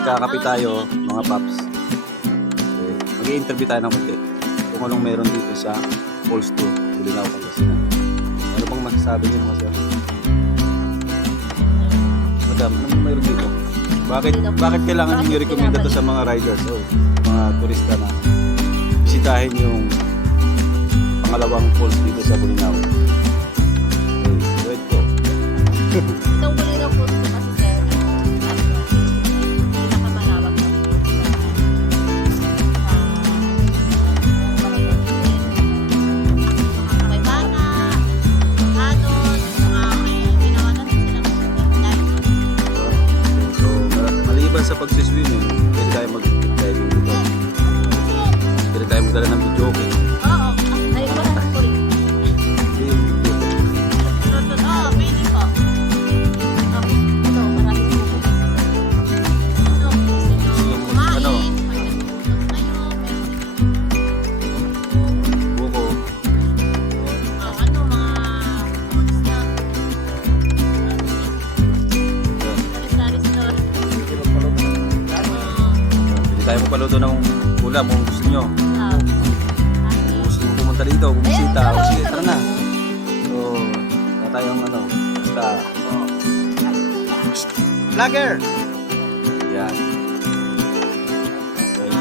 magkakape tayo, mga paps. Okay. Mag-i-interview tayo ng konti. Kung anong meron dito sa Falls 2, Bulinaw, Pangasinan. Ano bang masasabi niyo mga sir? Madam, ano meron dito? Bakit kailangan nyo i-recommend ito sa mga riders o mga turista na bisitahin yung pangalawang falls dito sa Bulinaw? Okay, wait po. Itong Bulinaw Falls po kasi sir, pinakamalawak na po sa may bata, adult, may ginawa na din silang So, maliban sa pagsiswimming, pwede tayo mag-diving dito. Pwede tayo magdala ng video okay. Oo, ay basta po rin. Oo, pwede po. Ito, marami po po. Ito, gusto nyo kumain, Ano? Buko. ano, mga foods na sari-sari store. Pwede tayo magpaluto ng ulam kung gusto nyo. Kung gusto nyo pumunta dito, bumisita. O sige, tara na. So, wala tayong ano, basta. Vlogger! Yan. Okay.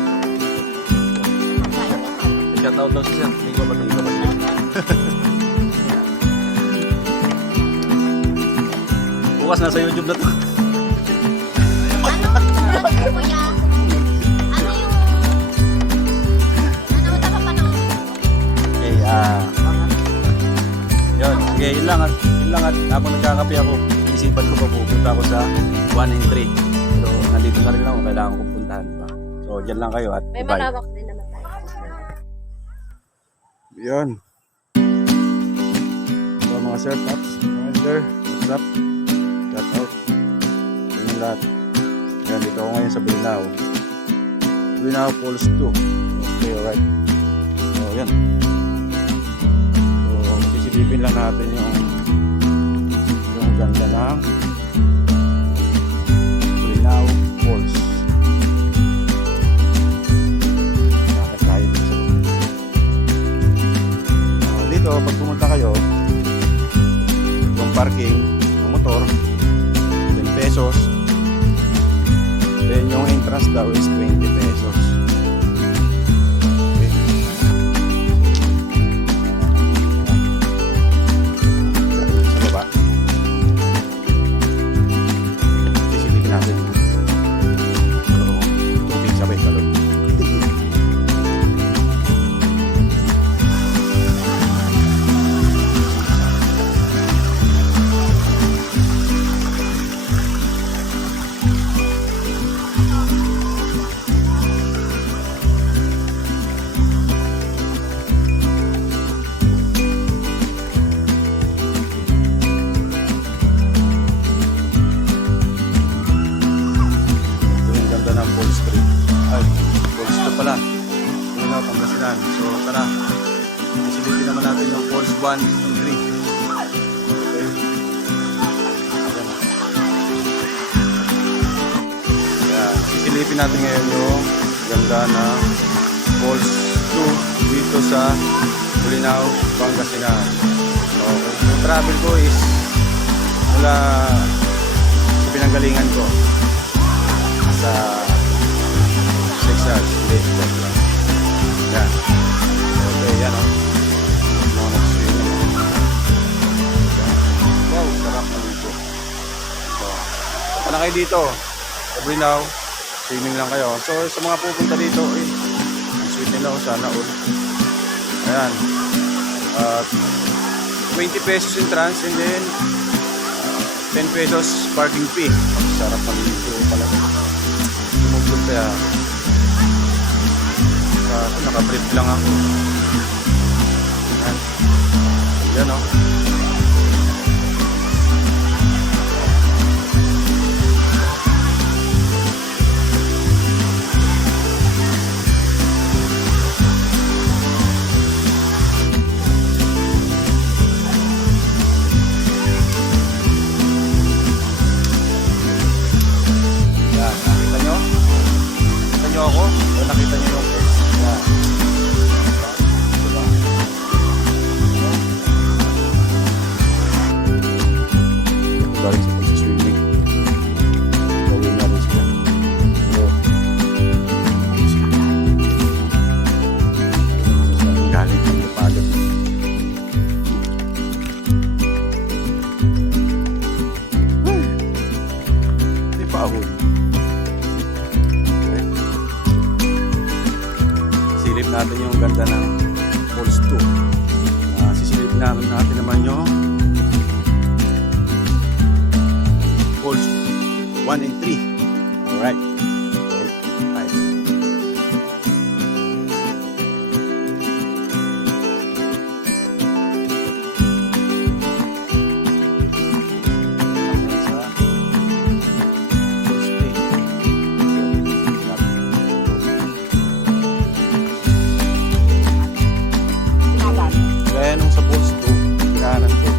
Shout out daw siya. Ikaw ba? Bukas nasa YouTube na to. Kuya, ano yung ano napapanood? Okay, yun. Okay, yun lang at habang nagkakape ako, isipan ko pa pupunta ako sa 1 and 3. Pero nandito na rin ako, kailangan kong puntahan pa. So, dyan lang kayo at May bye. malawak din naman tayo. Yun. So, mga sir, taps, mga sir, what's up? Shout out. Sa inyo lahat. Yan, dito ako ngayon sa Bulinaw. Bulinaw Falls 2. Okay, alright. So, yan. So, sisilipin lang natin yung ganda ng Bulinaw Falls. Bakit tayo dito? Dito, pag pumunta kayo, yung parking ng motor, 10 pesos. Then yung entrance daw is 20 pesos. Okay. Sa baba. Isilipin natin yung tubig sabay salon. Falls 3. Ay, Falls 2 pala. Yun na, Pangasinan. So, tara. Isilipin naman natin yung Falls 1 and 3. Okay. Ayan. Isilipin natin ngayon yung ganda na Falls 2 dito sa Bulinaw, Pangasinan. So, yung travel ko is mula sa pinanggalingan ko sa 6 hours. Late lang. Yan. Okay, yan o. Mga nag-swimming. Wow, sarap na dito. So, punta na kayo dito. Sa Bulinaw, swimming lang kayo. So, sa mga pupunta dito, swimming lang sana all. Ayan. 20 pesos entrance and then 10 pesos parking fee. Sarap na dito pala. Tumugod kaya nakabrief lang ako. Yan. Yan o. Yan, nakita nyo? tingnan natin naman yung Falls 1 and 3. Alright. Alright. Kaya nung sa Falls 2, kinahanan ko.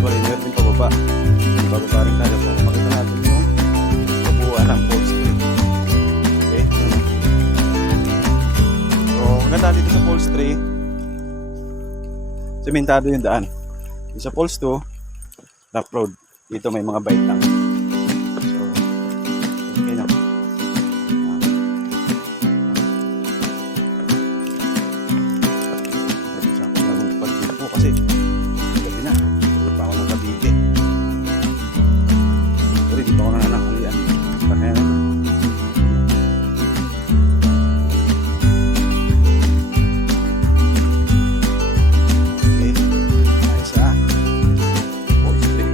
Sorry, meron din pababa. Bababa rin tayo para makita natin yung kabuuan ng Falls 3. Okay, yun. So, maganda dito sa Falls 3, sementado yung daan. Yung sa Falls 2, rough road. Dito may mga bike lang. So, okay na. Kasi gabi na, hindi pa ako ng Cavite. Sorry, di pa ako nananakalian. Kaya na. Okay, tayo sa Falls 3.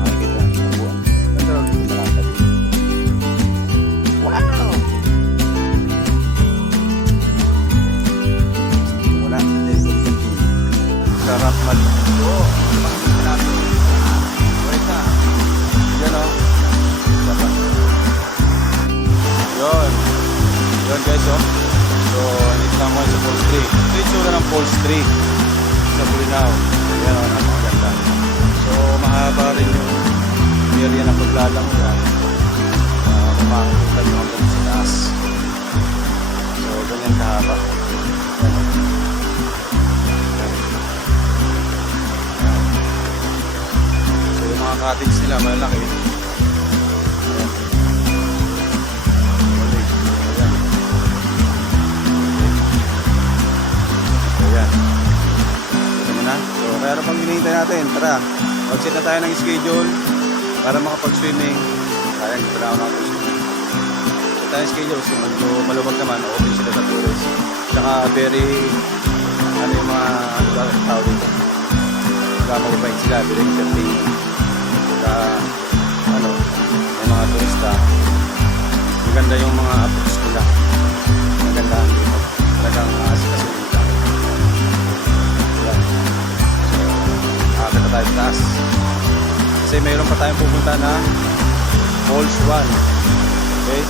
Makikita natin ang buwan. Ganda rin dito sa lakad. Wow! Wala, sarap maligo. Makikita natin. Wait na. Yan o. Dapat. Yun. Yun guys o. So, nandito lang ako sa Falls 3. Ito yung tsura ng Falls 3 sa Bolinao. Yan o, napakaganda. So, mahaba rin yung area ng paglalangoy. Kung makikita nyo hanggang sa taas. So, ganyan kahaba. Yan o. Mga cottage nila malaki. Ayan. Ayan. Ito mo na. So kaya ano pang hinihintay natin? Tara, mag-set na tayo ng schedule para makapag-swimming. Kaya dito na ako nakapag-swimming. Set tayo ng schedule kasi maluwag naman. Open sila sa tourist. Tsaka very ano yung mga ano ba tao dito. Saka mag-bike sila. Very entertaining. Ano, may mga turista. Maganda yung mga approach nila. Maganda dito. Talagang asikasulin ka. Yan. So, nakakita tayo sa taas. Kasi mayroon pa tayong pupunta na Falls 1. Okay?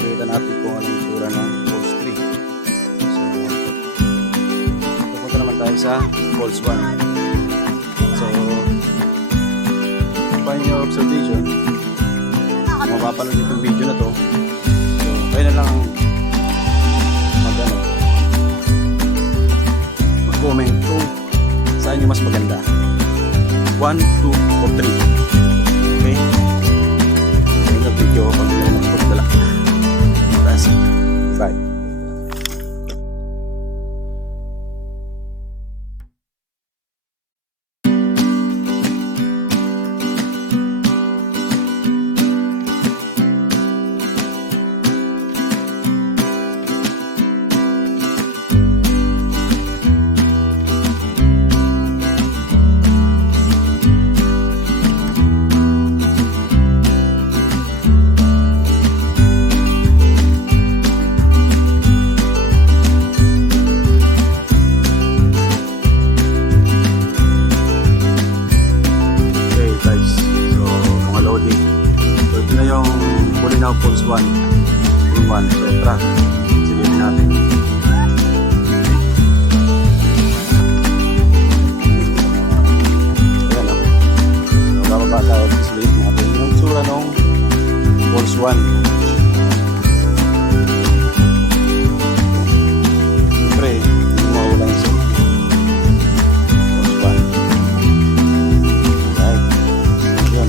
Nakita natin kung anong itsura ng Falls 3. So, pupunta naman tayo sa Falls 1. So, upon your observation, kung mapapanood itong video na to, so, kayo na lang mag-comment kung saan yung mas maganda. 1, 2, or 3. Okay? So, yung video pag Bulinaw Falls 1. Yung 1. So tara, silipin natin. Ayan o. So bababa tayo, silipin natin yung tsura ng Falls 1. Siyempre, hindi mawala yung selfie. Falls 1. Alright. Yun.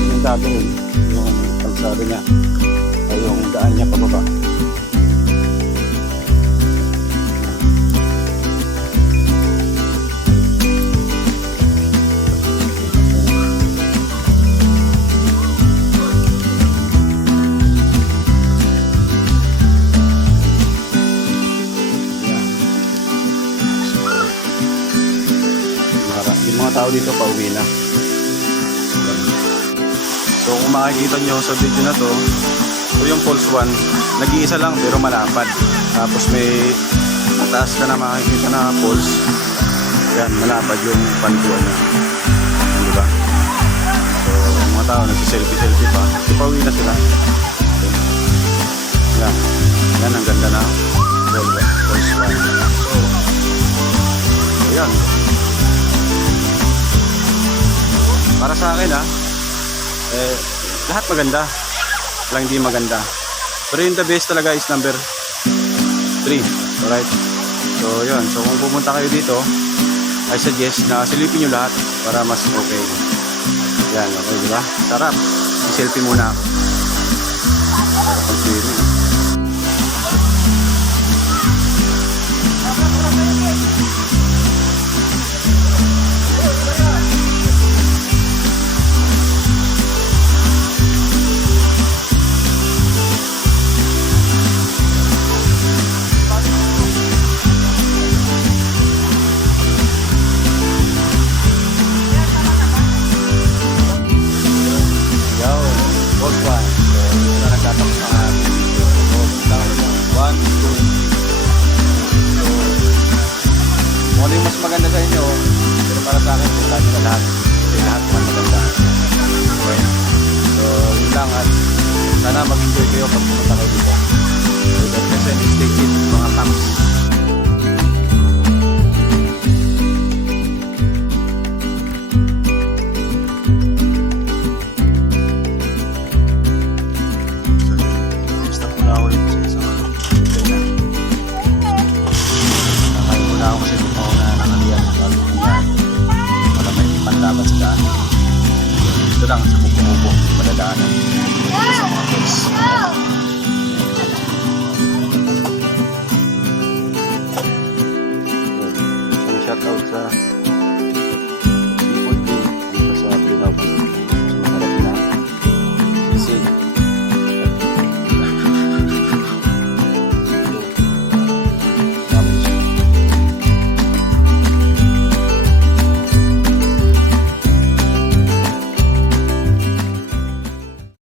Yung dati rin, yung kalsada niya, ay yung daan niya pababa. Yung mga tao dito pauwi na. So kung makikita nyo sa video na to, ito yung Falls 1, nag-iisa lang pero malapad. Tapos may mataas ka na makikita na falls. Yan, malapad yung pantuan niya. Diba? So yung mga tao nagsiselfie-selfie pa. Kasi pauwi na sila. Okay. Yan. Yan ang ganda na Falls 1. So yan. Para sa akin lahat maganda, lang hindi maganda. Pero yung the best talaga is number 3. Alright. So yun, so kung pumunta kayo dito, I suggest na silipin nyo lahat para mas okay. Yan, okay diba? Sarap. I-selfie muna ako. Para pag-swimming. Ano yung mas maganda sa inyo, pero para sa akin, punta nyo na lahat. Kasi lahat naman maganda. Okay. So, yun lang at sana mag-enjoy kayo pag pumunta kayo dito.